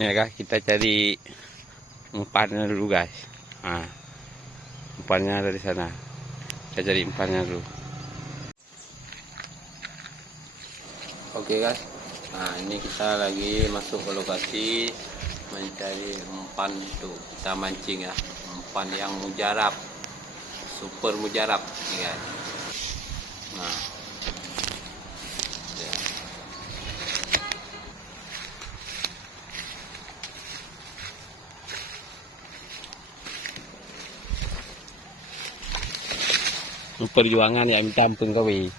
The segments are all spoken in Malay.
Ya guys, kita cari umpannya dulu guys. Nah, umpannya dari sana. Kita cari umpannya dulu. Oke guys, nah ini kita lagi masuk ke lokasi mencari umpan itu. Kita mancing ya, umpan yang mujarab, super mujarab nih guys. Nah, ya. Perjuangan ya minta ampun kawi.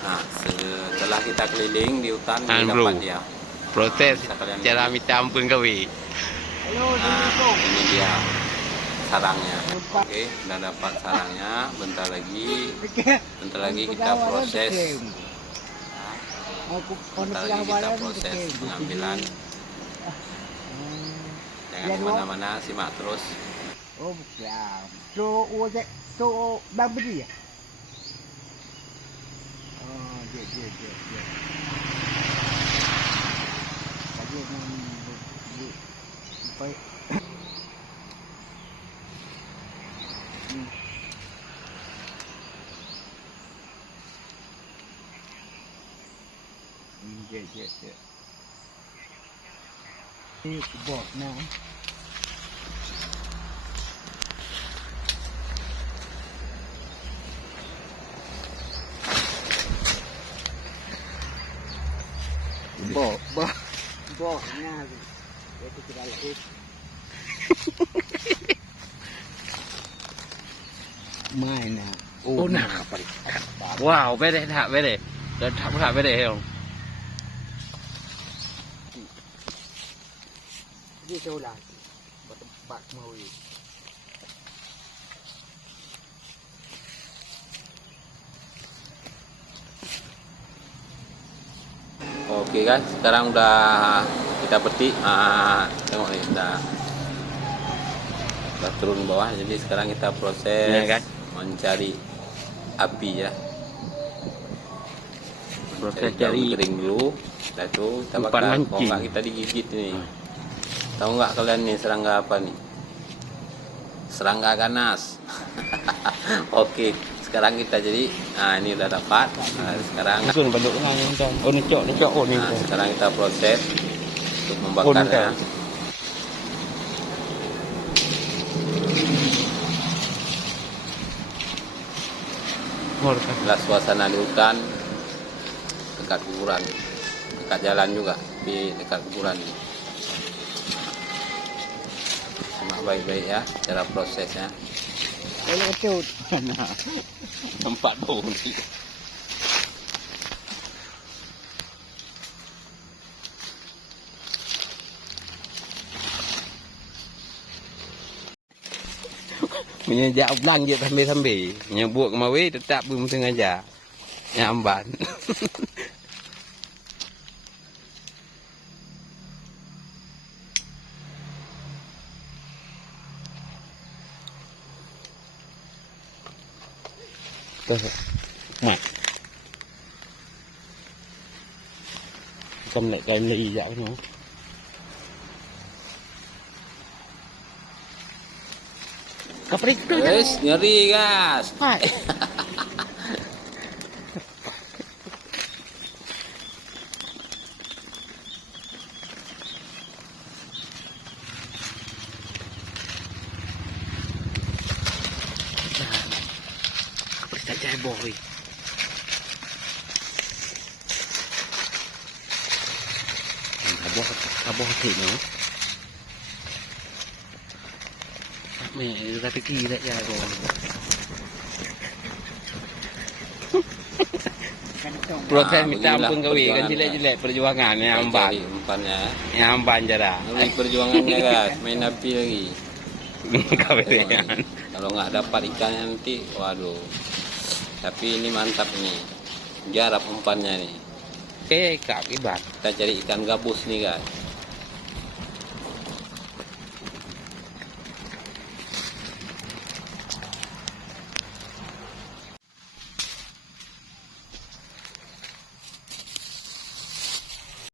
Nah, setelah kita keliling di hutan dapat dia. Proses cara minta ampun kawi. Nah, ini dia sarangnya. Oke, udah dapat sarangnya. Bentar lagi kita proses. Bentar lagi kita proses pengambilan. Jangan kemana-mana, simak terus. Oh bukan. Tu bang beri ya? Oh, dia. Tadi yang sampai dia. Ini bot nah. Boknya itu tidak laut. Main nah. Oh nah. Wow, bede tak bede. Dan tak bede không? Dia coba tempat mau ini. Oke guys, sekarang udah kita petik. Tengok nih, udah turun bawah. Jadi sekarang kita proses ya, guys, mencari api ya. Proses cari kering dulu. Setelah itu kita bakar. Kalau nggak kita digigit nih. Tahu nggak kalian nih serangga apa nih? Serangga ganas. Oke. Sekarang kita jadi, nah ini udah dapat. Nah, sekarang sekarang kita proses untuk membakarnya. Adalah suasana di hutan dekat kuburan, dekat jalan juga, di dekat kuburan. Simak baik-baik ya cara prosesnya. Boleh kecut. Tempat bau nih. Menyejak ulang je sambil-sambil. Nyebut kemawi tetap belum sengaja. Nyamban. Mày Xong lại cái ly dạo nó Guys, nyeri guys. Cai boy. Abo thịt nữa. Mẹ ra cái kia đấy dài rồi. Proses minta ampun kawi kan jelek-jelek perjuangannya amban. Umpannya. Ya amban jara. Lagi perjuangannya guys, main api lagi. Kalau nggak dapat ikannya nanti, waduh. Tapi ini mantap nih. Jarap umpannya nih. Oke, Kak Iban. Kita cari ikan gabus nih guys.